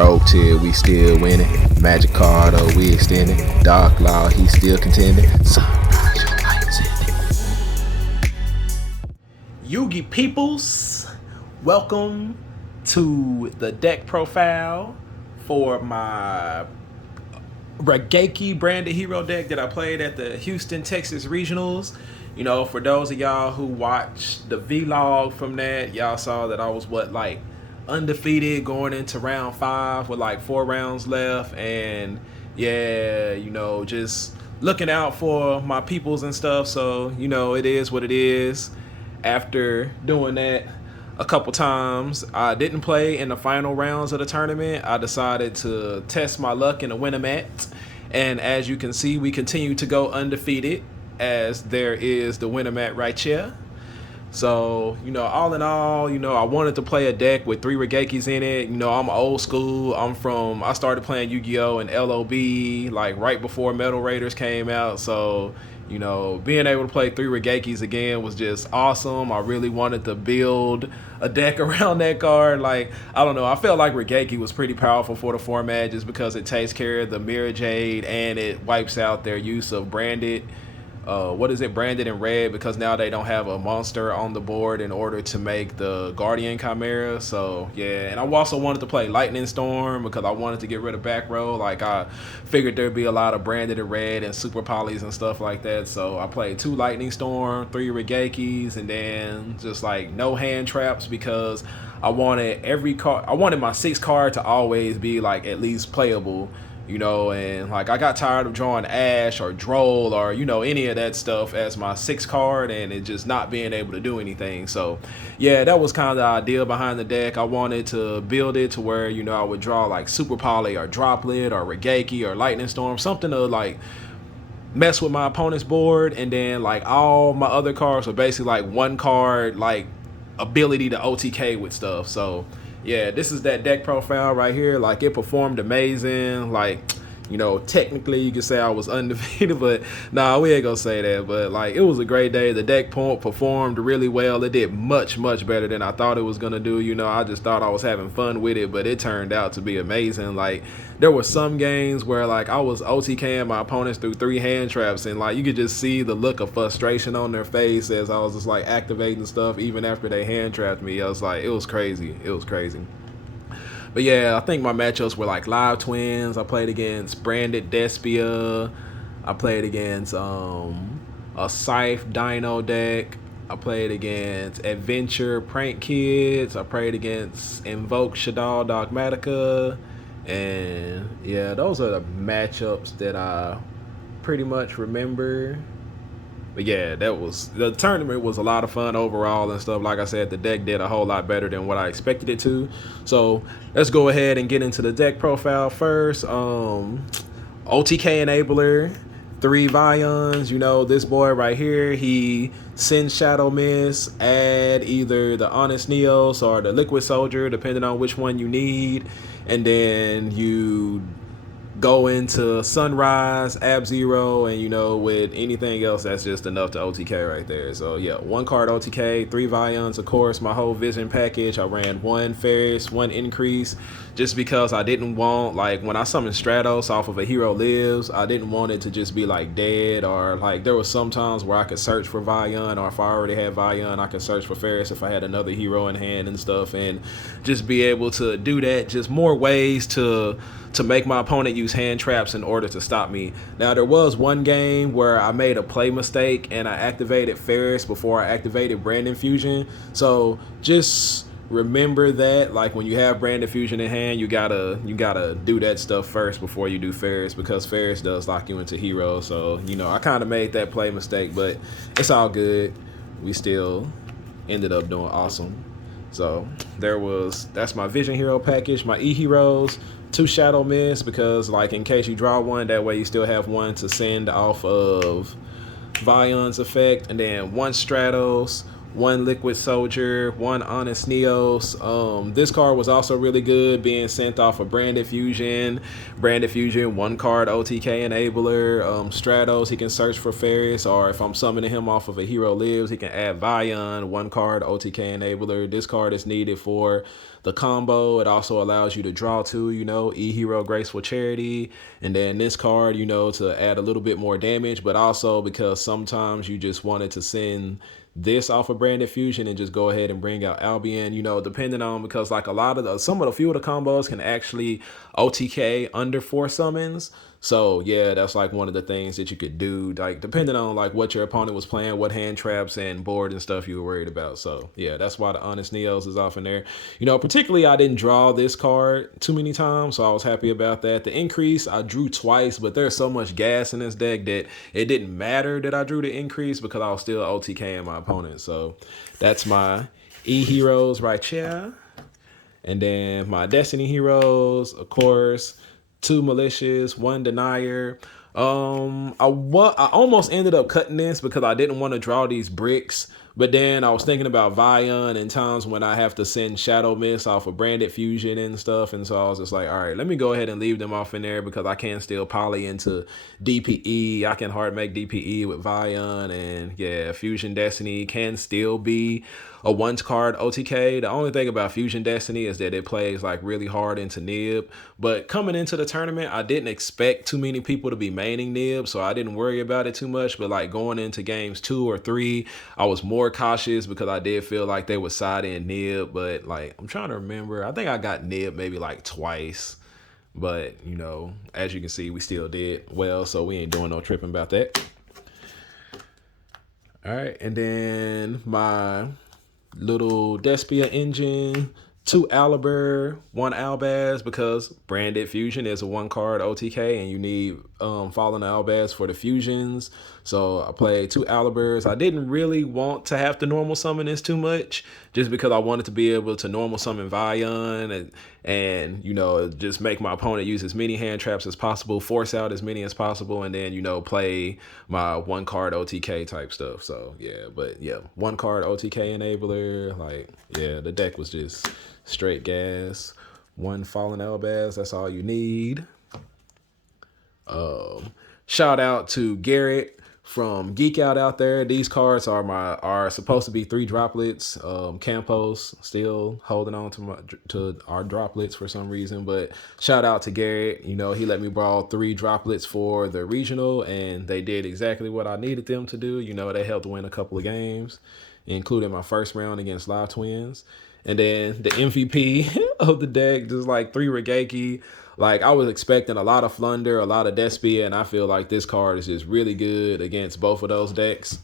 Rogue Tier, we still winning. Magic Card, we extending. Dark Law, he still contending. Sunrise, your lights in it. Yugi peoples, welcome to the deck profile for my Raigeki branded hero deck that I played at the Houston, Texas Regionals. You know, for those of y'all who watched the vlog from that, y'all saw that I was undefeated going into round 5 with like 4 rounds left. And yeah, you know, just looking out for my peoples and stuff. So, you know, it is what it is. After doing that a couple times, I didn't play in the final rounds of the tournament. I decided to test my luck in a Winamat. And as you can see, we continue to go undefeated, as there is the Winamat right here. So, you know, all in all, you know, I wanted to play a deck with 3 Raigekis in it. You know, I'm old school. I started playing Yu-Gi-Oh! And LOB like right before Metal Raiders came out. So, you know, being able to play 3 Raigekis again was just awesome. I really wanted to build a deck around that card. Like, I don't know, I felt like Raigeki was pretty powerful for the format just because it takes care of the Mirror Jade and it wipes out their use of branded branded in red, because now they don't have a monster on the board in order to make the Guardian Chimera. So yeah, and I also wanted to play Lightning Storm because I wanted to get rid of back row. Like, I figured there'd be a lot of branded in red and super polys and stuff like that. So I played 2 Lightning Storm, 3 Raigekis, and then just like no hand traps, because I wanted my 6 card to always be like at least playable. You know, and like I got tired of drawing Ash or Droll or, you know, any of that stuff as my 6 card and it just not being able to do anything. So yeah, that was kind of the idea behind the deck. I wanted to build it to where, you know, I would draw like Super Poly or Droplet or Raigeki or Lightning Storm, something to like mess with my opponent's board, and then like all my other cards were basically like 1 card like ability to OTK with stuff. So yeah, this is that deck profile right here. Like, it performed amazing. Like, you know, technically you could say I was undefeated, but nah, we ain't gonna say that. But like, it was a great day. The deck performed really well. It did much better than I thought it was gonna do. You know, I just thought I was having fun with it, but it turned out to be amazing. Like, there were some games where like I was OTKing my opponents through 3 hand traps, and like you could just see the look of frustration on their face as I was just like activating stuff even after they hand trapped me. I was like, it was crazy. It was crazy. But yeah, I think my matchups were like Live Twins. I played against Branded Despia. I played against a Scythe Dino deck. I played against Adventure Prank Kids. I played against Invoke Shadal Dogmatica. And yeah, those are the matchups that I pretty much remember. But yeah, the tournament was a lot of fun overall and stuff. Like I said, the deck did a whole lot better than what I expected it to. So let's go ahead and get into the deck profile first. OTK enabler, 3 Vions. You know, this boy right here, he sends Shadow Mist, add either the Honest Neos or the Liquid Soldier, depending on which one you need. And then you go into Sunrise, Ab-Zero, and you know, with anything else, that's just enough to OTK right there. So yeah, 1 card OTK, 3 Vions, of course. My whole Vision package, I ran 1 Ferris, 1 Increase, just because I didn't want, like, when I summoned Stratos off of a Hero Lives, I didn't want it to just be like dead, or like there was some times where I could search for Vion, or if I already had Vion, I could search for Ferris if I had another hero in hand and stuff, and just be able to do that. Just more ways to make my opponent use hand traps in order to stop me. Now, there was one game where I made a play mistake and I activated Ferris before I activated Brandon Fusion. So just remember that, like, when you have Brandon Fusion in hand, you gotta do that stuff first before you do Ferris, because Ferris does lock you into heroes. So, you know, I kind of made that play mistake, but it's all good. We still ended up doing awesome. So that's my Vision Hero package, my E-Heroes, 2 Shadow Mist, because like in case you draw 1, that way you still have 1 to send off of Vion's effect, and then 1 Stratos, one Liquid Soldier, one Honest Neos. This card was also really good, being sent off of Branded Fusion. Branded Fusion, one card OTK enabler. Stratos, he can search for Ferris, or if I'm summoning him off of a Hero Lives, he can add Vion, one card OTK enabler. This card is needed for the combo. It also allows you to draw two, E-Hero Graceful Charity. And then this card, to add a little bit more damage, but also because sometimes you just wanted to send this off of Branded Fusion and just go ahead and bring out Albion, depending on, because like some of the few of the combos can actually OTK under 4 summons. So yeah, that's like one of the things that you could do, like depending on like what your opponent was playing, what hand traps and board and stuff you were worried about. So yeah, that's why the Honest Neos is off in there. Particularly I didn't draw this card too many times, so I was happy about that. The increase I drew twice, but there's so much gas in this deck that it didn't matter that I drew the increase because I was still OTKing my opponent. So that's my E-Heroes right here. And then my Destiny Heroes, of course, 2 Malicious, 1 Denier. I almost ended up cutting this because I didn't want to draw these bricks. But then I was thinking about Vion and times when I have to send Shadow Mist off of Branded Fusion and stuff. And so I was just like, all right, let me go ahead and leave them off in there because I can still poly into DPE. I can hard make DPE with Vion. And yeah, Fusion Destiny can still be a 1-card OTK. The only thing about Fusion Destiny is that it plays like really hard into Nib. But coming into the tournament, I didn't expect too many people to be maining Nib, so I didn't worry about it too much. But like going into games 2 or 3, I was more cautious because I did feel like they would side in Nib. But like, I'm trying to remember, I think I got Nib maybe like twice. But as you can see, we still did well, so we ain't doing no tripping about that. All right, and then my little Despia engine, 2 Alibur, 1 Albaz, because Branded Fusion is a 1-card OTK and you need Fallen Albaz for the fusions. So I played 2 Aliburs. I didn't really want to have to normal summon this too much, just because I wanted to be able to normal summon Vion and just make my opponent use as many hand traps as possible, force out as many as possible, and then play my 1-card OTK type stuff. So yeah, but yeah, 1-card OTK enabler, like yeah, the deck was just straight gas. 1 Fallen Elbaz, that's all you need. Shout out to Garrett from Geek out there. These cards are supposed to be 3 droplets. Campos still holding on to our droplets for some reason, but shout out to Garrett. He let me borrow 3 droplets for the regional, and they did exactly what I needed them to do. They helped win a couple of games, including my first round against Live Twins. And then the MVP of the deck, just like 3 Raigeki. Like, I was expecting a lot of Flunder, a lot of Despia, and I feel like this card is just really good against both of those decks.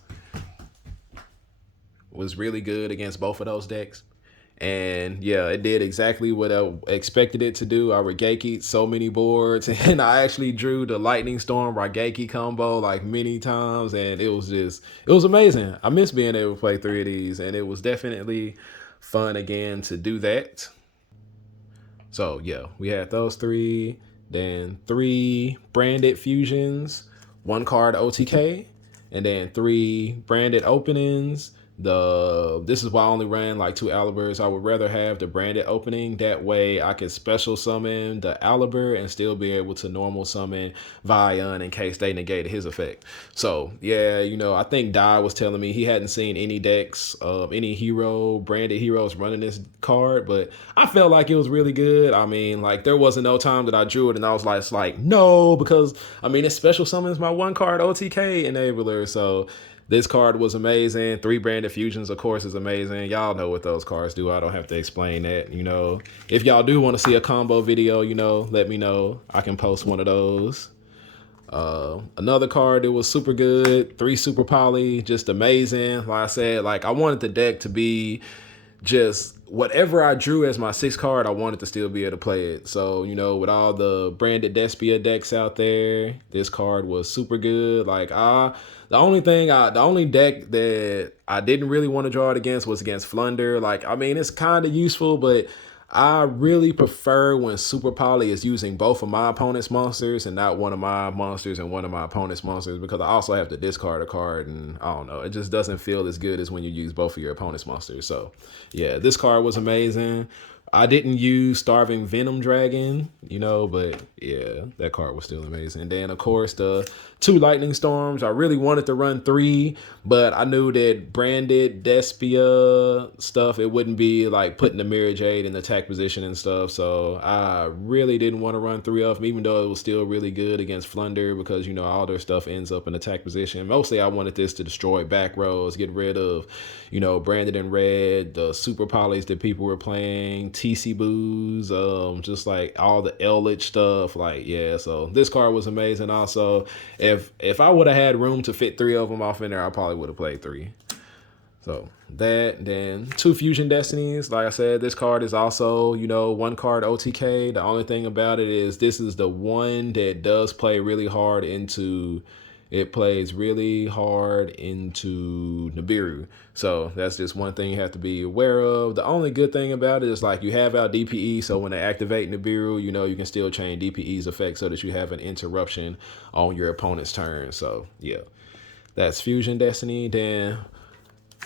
Was really good against both of those decks. And yeah, it did exactly what I expected it to do. I Raigeki so many boards, and I actually drew the Lightning Storm Raigeki combo like many times, and it was amazing. I miss being able to play 3 of these, and it was definitely fun again to do that. So yeah, we had those 3, then 3 Branded Fusions, 1-card OTK, and then 3 Branded Openings. This is why I only ran like 2 Aliburs. I would rather have the Branded opening. That way I could special summon the Alibur and still be able to normal summon Vion in case they negated his effect. So yeah, I think Dai was telling me he hadn't seen any decks of any Branded heroes running this card, but I felt like it was really good. I mean, like there wasn't no time that I drew it and I was like no, because I mean it special summons my 1-card OTK enabler. So this card was amazing. 3 Branded Fusions, of course, is amazing. Y'all know what those cards do. I don't have to explain that. If y'all do want to see a combo video, let me know. I can post one of those. Another card that was super good, 3 Super Poly, just amazing. Like I said, like I wanted the deck to be just whatever I drew as my 6th card, I wanted to still be able to play it. So, with all the Branded Despia decks out there, this card was super good. Like, the only deck that I didn't really want to draw it against was against Flunder. Like, I mean, it's kind of useful, but I really prefer when Super Poly is using both of my opponent's monsters and not one of my monsters and one of my opponent's monsters, because I also have to discard a card, and I don't know, it just doesn't feel as good as when you use both of your opponent's monsters. So yeah, this card was amazing. I didn't use Starving Venom Dragon, but yeah, that card was still amazing. And then, of course, the 2 Lightning Storms. I really wanted to run 3, but I knew that branded Despia stuff, it wouldn't be like putting the Mirror Jade in the attack position and stuff. So I really didn't want to run 3 of them, even though it was still really good against Flunder, because, all their stuff ends up in attack position. Mostly I wanted this to destroy back rows, get rid of, branded in red, the super polys that people were playing, TC Boos, just like all the Eldritch stuff. Like, yeah, so this card was amazing. Also, if I would have had room to fit 3 of them off in there, I probably would have played 3. So that, then 2 Fusion Destinies. Like I said, this card is also, 1 card OTK. The only thing about it is this is the one that does play really hard into, it plays really hard into Nibiru. So that's just one thing you have to be aware of. The only good thing about it is like you have out DPE, so when they activate Nibiru, you can still change DPE's effect so that you have an interruption on your opponent's turn. So yeah, that's Fusion Destiny. Then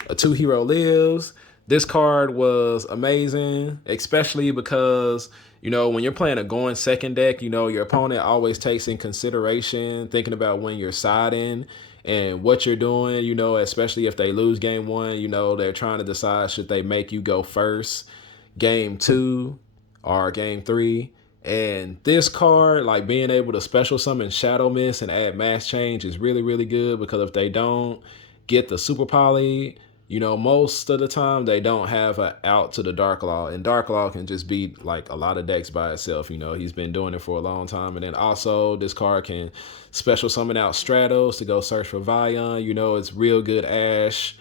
a 2 Hero Lives. This card was amazing, especially because, when you're playing a going second deck, your opponent always takes in consideration thinking about when you're siding and what you're doing, especially if they lose game 1, they're trying to decide should they make you go first game 2 or game 3. And this card, like being able to special summon Shadow Mist and add Mass Change, is really, really good, because if they don't get the Super Poly, most of the time they don't have an out to the Dark Law, and Dark Law can just beat like a lot of decks by itself. He's been doing it for a long time. And then also this card can special summon out Stratos to go search for Vion. It's real good Ash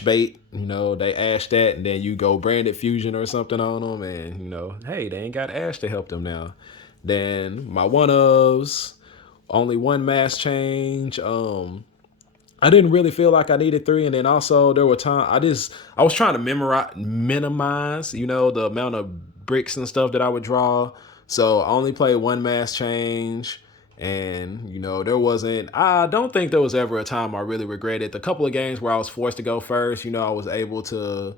bait. They Ash that, and then you go branded Fusion or something on them, and hey, they ain't got Ash to help them now. Then my one-ofs, only 1 Mass Change. I didn't really feel like I needed 3, and then also there were times I was trying to minimize, the amount of bricks and stuff that I would draw. So I only played 1 Mass Change, and I don't think there was ever a time I really regretted. The couple of games where I was forced to go first, I was able to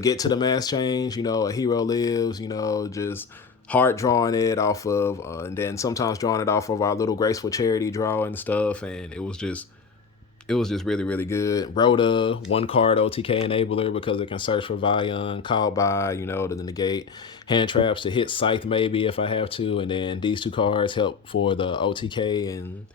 get to the Mass Change. A Hero Lives, just hard drawing it off of, and then sometimes drawing it off of our little graceful charity draw and stuff, and it was just really, really good. Rhoda, 1 card OTK enabler, because it can search for Vion, called by, to negate hand traps, to hit Scythe maybe if I have to. And then these 2 cards help for the OTK and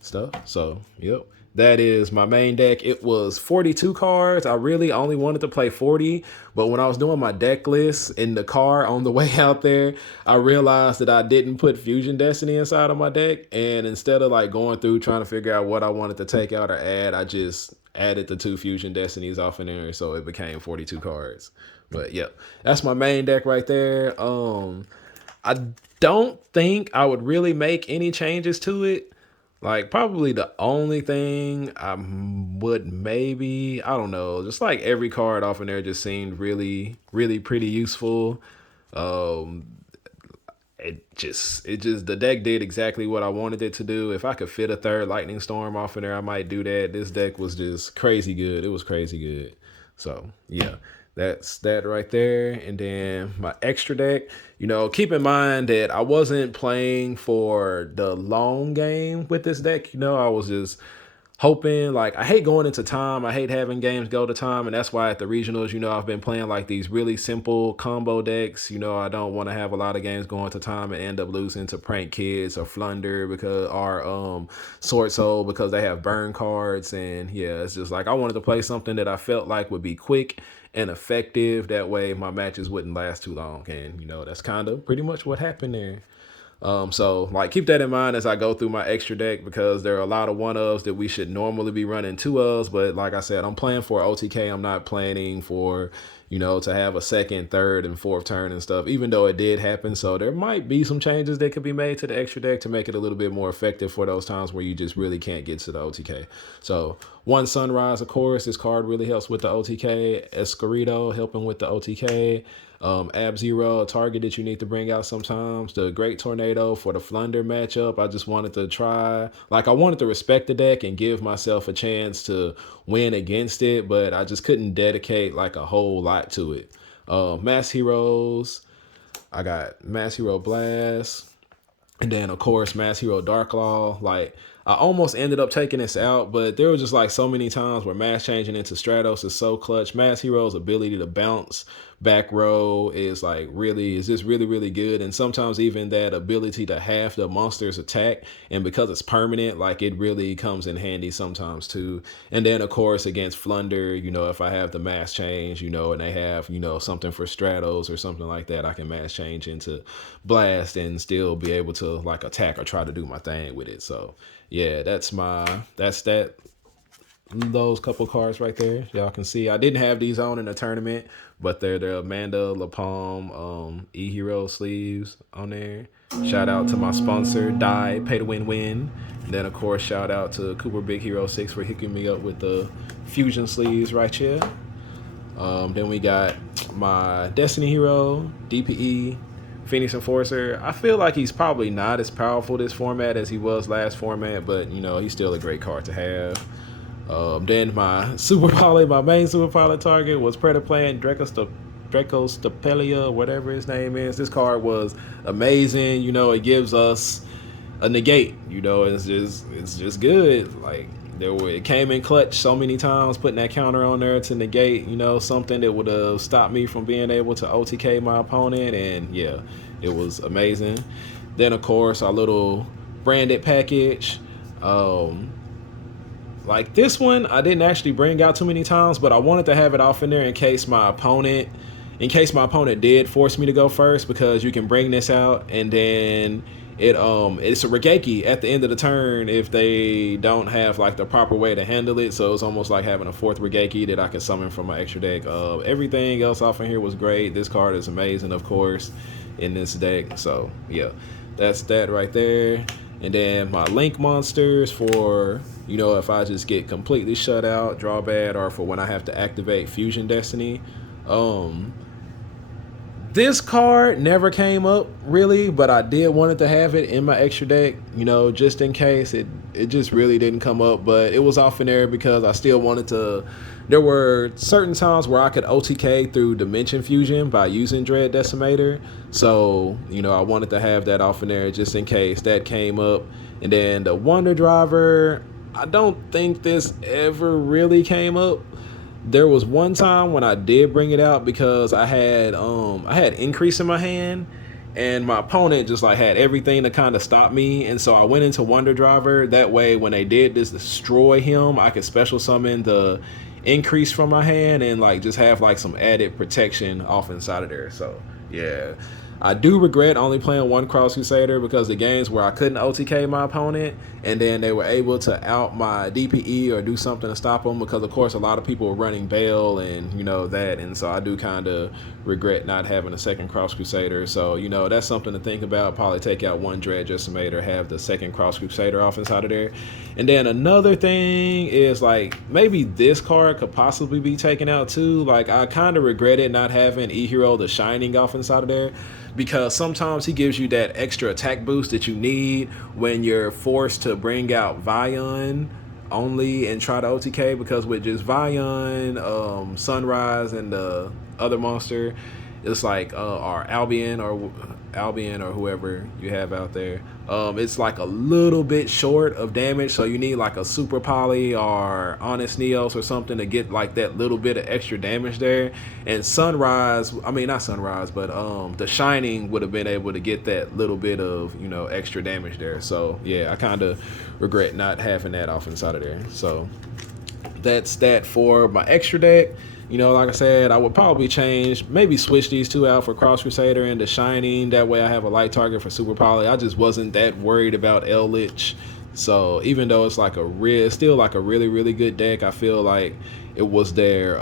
stuff. So, yep. That is my main deck. It was 42 cards. I really only wanted to play 40, but when I was doing my deck list in the car on the way out there, I realized that I didn't put Fusion Destiny inside of my deck, and instead of like going through trying to figure out what I wanted to take out or add, I just added the 2 Fusion Destinies off in there, so it became 42 cards. But yeah, that's my main deck right there. I don't think I would really make any changes to it. Like, probably the only thing I would maybe, I don't know, just like every card off in there just seemed really, really pretty useful. It just the deck did exactly what I wanted it to do. If I could fit a 3rd Lightning Storm off in there, I might do that. This deck was just crazy good. It was crazy good. So yeah, that's that right there. And then my extra deck, keep in mind that I wasn't playing for the long game with this deck. I was just hoping, like, I hate going into time. I hate having games go to time. And that's why at the regionals, I've been playing like these really simple combo decks. I don't want to have a lot of games going to time and end up losing to Prank Kids or Flunder or Sword Soul, because they have burn cards. And yeah, it's just like I wanted to play something that I felt like would be quick and effective. That way my matches wouldn't last too long. And that's kind of pretty much what happened there. So like keep that in mind as I go through my extra deck, because there are a lot of 1-ofs that we should normally be running 2-ofs, but like I said, I'm playing for OTK. I'm not planning for to have a 2nd, 3rd, and 4th turn and stuff, even though it did happen. So there might be some changes that could be made to the extra deck to make it a little bit more effective for those times where you just really can't get to the OTK. So 1 Sunrise, of course, this card really helps with the OTK. Escorido helping with the OTK. Ab-Zero, a target that you need to bring out sometimes. The Great Tornado for the Flunder matchup. I just wanted to try, like, I wanted to respect the deck and give myself a chance to win against it, but I just couldn't dedicate like a whole lot to it. Mass Heroes, I got Mass Hero Blast, and then of course Mass Hero Darklaw. Like, I almost ended up taking this out, but there was just like so many times where Mass changing into Stratos is so clutch. Mass Hero's ability to bounce back row is just really, really good. And sometimes even that ability to halve the monster's attack, and because it's permanent, like, it really comes in handy sometimes too. And then of course against Flunder, if I have the mass change, and they have, something for Stratos or something like that, I can mass change into Blast and still be able to like attack or try to do my thing with it. So yeah, that's those couple cards right there. Y'all can see I didn't have these on in the tournament, but they're the Amanda LaPalm E-Hero sleeves on there. Shout out to my sponsor, Die, Pay to Win. And then of course shout out to Cooper Big Hero 6 for hooking me up with the Fusion sleeves right here. Then we got my Destiny Hero, DPE, Phoenix Enforcer. I feel like he's probably not as powerful this format as he was last format, but he's still a great card to have. Then my Super Poly, my main Super Poly target was Predaplant Dracostopelia, whatever his name is. This card was amazing. It gives us a negate. It's just good. Like, it came in clutch so many times, putting that counter on there to negate, something that would have stopped me from being able to OTK my opponent. And yeah, it was amazing. Then of course our little branded package. Like, this one I didn't actually bring out too many times, but I wanted to have it off in there in case my opponent did force me to go first, because you can bring this out and then it's a Raigeki at the end of the turn if they don't have like the proper way to handle it. So it's almost like having a fourth Raigeki that I could summon from my extra deck. Everything else off in here was great. This card is amazing, of course, in this deck. So yeah, that's that right there. And then my link monsters for, if I just get completely shut out, draw bad, or for when I have to activate Fusion Destiny. This card never came up really, but I did wanted to have it in my extra deck, just in case. It just really didn't come up, but it was off in there because I still wanted to. There were certain times where I could OTK through Dimension Fusion by using Dread Decimator. So, I wanted to have that off in there just in case that came up. And then the Wonder Driver, I don't think this ever really came up. There was one time when I did bring it out because I had increase in my hand, and my opponent just like had everything to kind of stop me, and so I went into Wonder Driver. That way when they did this destroy him, I could special summon the increase from my hand and like just have like some added protection off inside of there. So yeah, I do regret only playing one Cross Crusader, because the games where I couldn't OTK my opponent and then they were able to out my DPE or do something to stop them, because of course a lot of people were running Bale and that, and so I do kind of regret not having a second Cross Crusader. So that's something to think about. Probably take out one Dread Decimator, have the second Cross Crusader off inside of there. And then another thing is like maybe this card could possibly be taken out too. Like, I kind of regretted not having E-Hero the Shining off inside of there, because sometimes he gives you that extra attack boost that you need when you're forced to bring out Vion only and try to OTK, because with just Vion, Sunrise, and the other monster, it's like our Albion or whoever you have out there, it's like a little bit short of damage, so you need like a Super Poly or Honest Neos or something to get like that little bit of extra damage there. And Sunrise, I mean not Sunrise, but the Shining would have been able to get that little bit of extra damage there. So yeah, I kind of regret not having that off inside of there. So that's that for my extra deck. Like I said, I would probably maybe switch these two out for Cross Crusader and the Shining. That way I have a light target for Super Poly. I just wasn't that worried about Eldritch. So even though it's still like a really, really good deck, I feel like it was their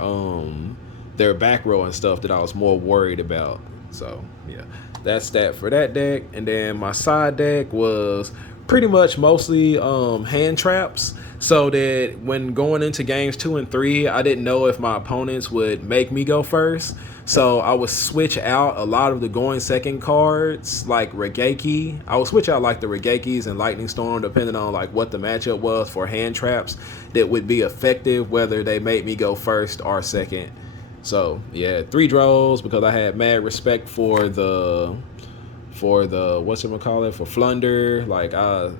back row and stuff that I was more worried about. So yeah, that's that for that deck. And then my side deck was pretty much mostly hand traps, so that when going into games 2 and 3, I didn't know if my opponents would make me go first. So I would switch out a lot of the going second cards, like Raigeki. I would switch out like the Raigekis and Lightning Storm, depending on like what the matchup was for hand traps that would be effective, whether they made me go first or second. So yeah, 3 draws because I had mad respect for the whatchamacallit, for Flunder. Like I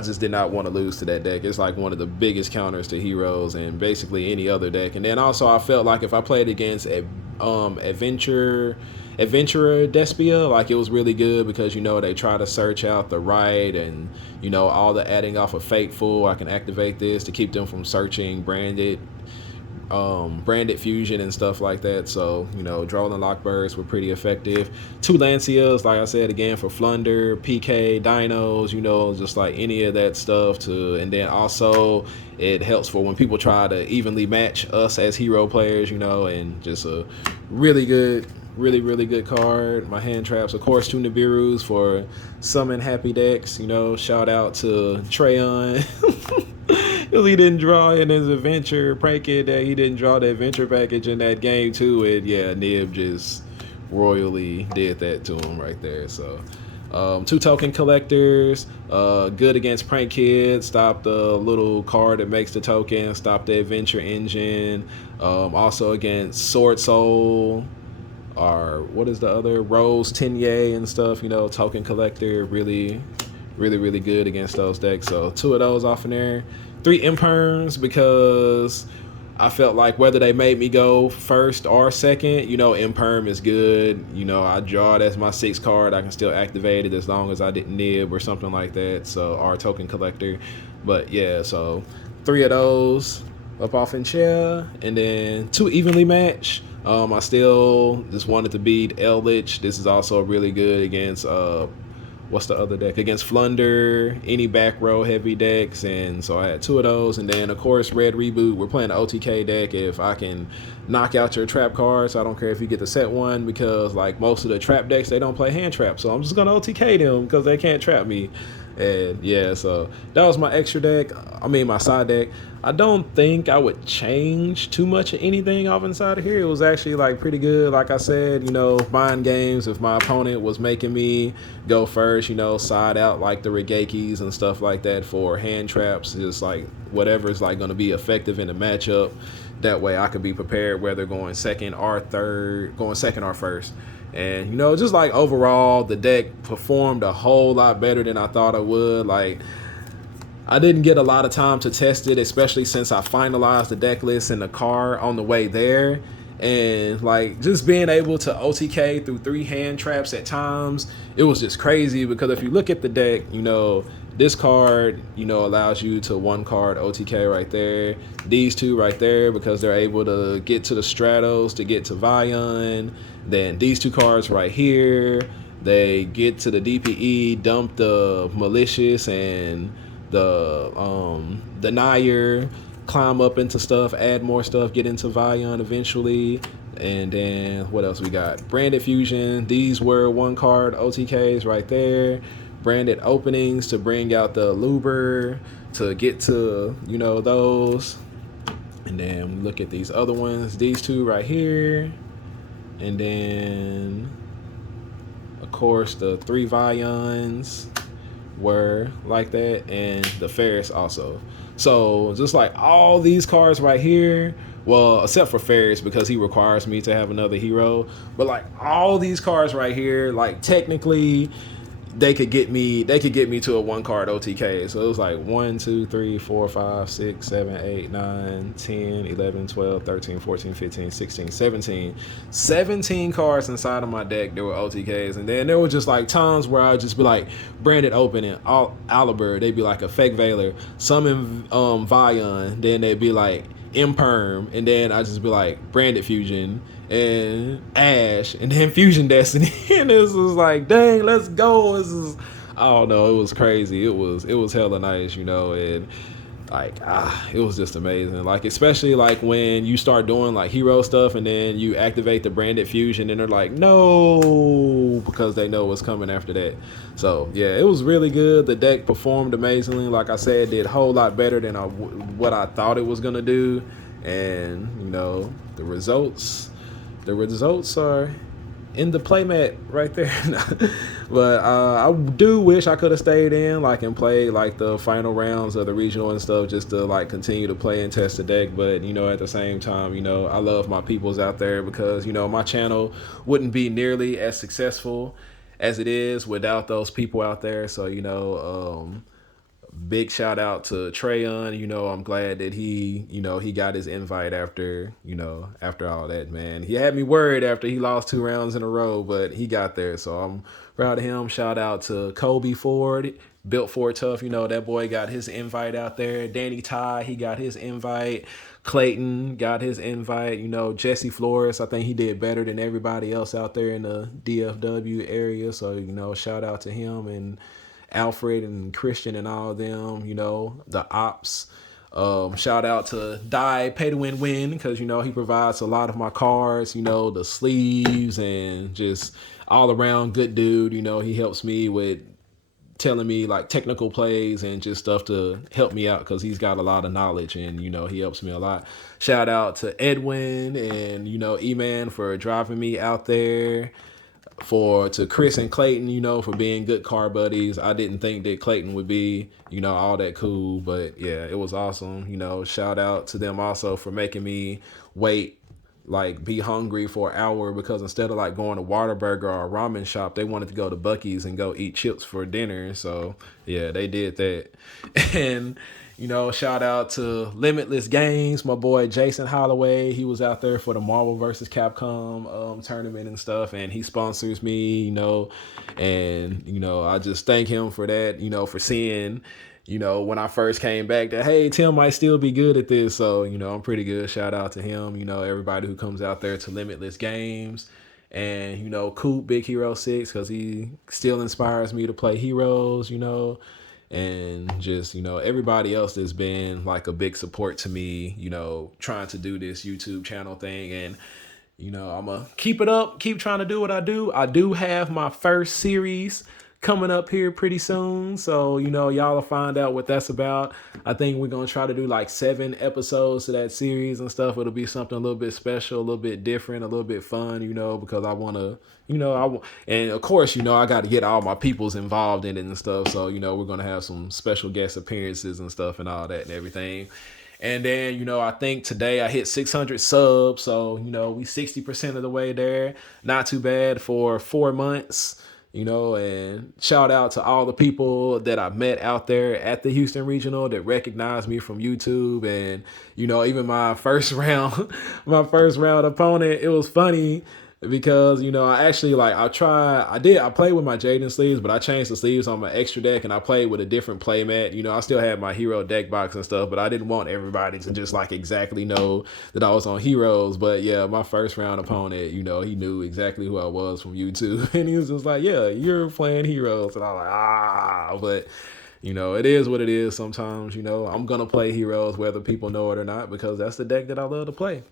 just did not want to lose to that deck. It's like one of the biggest counters to heroes and basically any other deck. And then also I felt like if I played against Adventurer Despia, like it was really good because, you know, they try to search out the right, and, you know, all the adding off of Fateful. I can activate this to keep them from searching branded fusion and stuff like that. So, you know, Droll and Lockbirds were pretty effective. 2 Lancias, like I said, again, for Flunder, PK, Dinos, you know, just like any of that stuff. And then also it helps for when people try to evenly match us as hero players, you know, and just a really good card. My hand traps, of course, 2 Nibiru's for summon happy decks. You know, shout out to Treyon. Because he didn't draw in his adventure prank it, that he didn't draw the adventure package in that game too. And yeah, Nib just royally did that to him right there. So 2 token collectors, good against Prank Kid, stop the little card that makes the token, stop the adventure engine. Also against Sword Soul, or what is the other, Rose Tenye and stuff, you know, token collector, really good against those decks. So 2 of those off in there. 3 Imperms because I felt like whether they made me go first or second, you know, Imperm is good. You know, I draw it as my 6th card. I can still activate it as long as I didn't nib or something like that. So, our token collector. But yeah, so 3 of those up off in chair. And then 2 evenly match. I still just wanted to beat Eldritch. This is also really good against what's the other deck? Against Flunder, any back row heavy decks. And so I had 2 of those. And then, of course, Red Reboot. We're playing the OTK deck. If I can knock out your trap cards, I don't care if you get the set one, because, like, most of the trap decks, they don't play hand trap. So I'm just going to OTK them because they can't trap me. And, yeah, so that was my extra deck. I mean, my side deck. I don't think I would change too much of anything off inside of here. It was actually like pretty good. Like I said, you know, mind games. If my opponent was making me go first, you know, side out like the Raigekis and stuff like that for hand traps, just like whatever is like going to be effective in the matchup. That way I could be prepared whether going second or first. And, you know, just like overall, the deck performed a whole lot better than I thought it would. Like, I didn't get a lot of time to test it, especially since I finalized the deck list in the car on the way there. And like just being able to OTK through 3 hand traps at times, it was just crazy. Because if you look at the deck, you know, this card, you know, allows you to 1 card OTK right there. These 2 right there, because they're able to get to the Stratos to get to Vion. Then these 2 cards right here, they get to the DPE, dump the Malicious and the Nair, climb up into stuff, add more stuff, get into Vion eventually. And then what else we got? Branded Fusion. These were 1 card OTKs right there. Branded Openings to bring out the Luber to get to, you know, those. And then look at these other ones. These 2 right here. And then, of course, the 3 Vions were like that, and the Ferris also. So just like all these cards right here, well, except for Ferris because he requires me to have another hero, but like all these cards right here, like technically they could get me to a 1 card OTK. So it was like 1, 2, 3, 4, 5, 6, 7, 8, 9, 10, 11, 12, 13, 14, 15, 16, 17 cards inside of my deck that were OTKs. And then there were just like times where I'd just be like Branded Open and Aliber, they'd be like a fake Veiler, summon Vion, then they'd be like Imperm, and then I just be like Branded Fusion and Ash, and then Fusion Destiny. And this was like, dang, let's go. This is, I don't know, it was crazy. It was hella nice, you know. And like it was just amazing. Like especially like when you start doing like hero stuff and then you activate the branded fusion and they're like no, because they know what's coming after that. So yeah, it was really good. The deck performed amazingly. Like I said, did a whole lot better than what I thought it was gonna do. And you know, the results are in the playmat right there. But I do wish I could have stayed in like and played like the final rounds of the regional and stuff just to like continue to play and test the deck. But you know, at the same time, you know, I love my peoples out there because you know my channel wouldn't be nearly as successful as it is without those people out there. So you know, big shout out to Trayon. You know, I'm glad that he got his invite after all that, man. He had me worried after he lost 2 rounds in a row, but he got there. So I'm proud of him. Shout out to Kobe Ford, Built Ford Tough. You know, that boy got his invite out there. Danny Ty, he got his invite. Clayton got his invite. You know, Jesse Flores, I think he did better than everybody else out there in the DFW area. So, you know, shout out to him and Alfred and Christian and all of them, you know, the ops. Shout out to Die Pay to Win Win because, you know, he provides a lot of my cards, you know, the sleeves and just all around good dude. You know, he helps me with telling me like technical plays and just stuff to help me out because he's got a lot of knowledge and, you know, he helps me a lot. Shout out to Edwin and, you know, E-Man for driving me out there. To Chris and Clayton, you know, for being good car buddies. I didn't think that Clayton would be, you know, all that cool, but yeah, it was awesome. You know, shout out to them also for making me wait, like be hungry for an hour because instead of like going to Whataburger or a ramen shop, they wanted to go to Buc-ee's and go eat chips for dinner. So yeah, they did that. And you know, shout out to Limitless Games, my boy Jason Holloway. He was out there for the Marvel vs. Capcom tournament and stuff, and he sponsors me, you know, and, you know, I just thank him for that, you know, for seeing, you know, when I first came back that, hey, Tim might still be good at this. So, you know, I'm pretty good. Shout out to him, you know, everybody who comes out there to Limitless Games. And, you know, Coop, Big Hero 6, because he still inspires me to play heroes, you know. And just, you know, everybody else that's been like a big support to me, you know, trying to do this YouTube channel thing. And, you know, I'm going to keep it up, keep trying to do what I do. I do have my first series coming up here pretty soon. So, you know, y'all will find out what that's about. I think we're going to try to do like 7 episodes to that series and stuff. It'll be something a little bit special, a little bit different, a little bit fun, you know, because I want to, you know, and of course, you know, I got to get all my peoples involved in it and stuff. So, you know, we're going to have some special guest appearances and stuff and all that and everything. And then, you know, I think today I hit 600 subs. So, you know, we 60% of the way there. Not too bad for 4 months. You know, and shout out to all the people that I met out there at the Houston Regional that recognized me from YouTube. And, you know, even my first round opponent, it was funny because, you know, I actually like, I played with my Jaden sleeves, but I changed the sleeves on my extra deck and I played with a different playmat. You know, I still had my hero deck box and stuff, but I didn't want everybody to just like exactly know that I was on heroes. But yeah, my first round opponent, you know, he knew exactly who I was from YouTube and he was just like, yeah, you're playing heroes. And I was like, but you know, it is what it is sometimes. You know, I'm going to play heroes whether people know it or not because that's the deck that I love to play.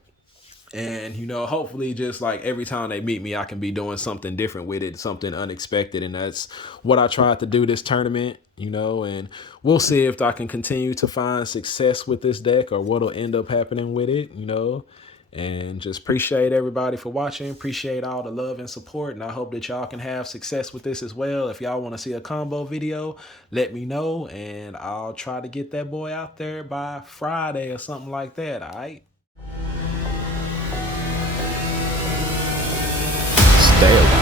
And, you know, hopefully just like every time they meet me, I can be doing something different with it, something unexpected. And that's what I tried to do this tournament, you know, and we'll see if I can continue to find success with this deck or what'll end up happening with it, you know. And just appreciate everybody for watching. Appreciate all the love and support. And I hope that y'all can have success with this as well. If y'all want to see a combo video, let me know. And I'll try to get that boy out there by Friday or something like that. All right. Stay alive.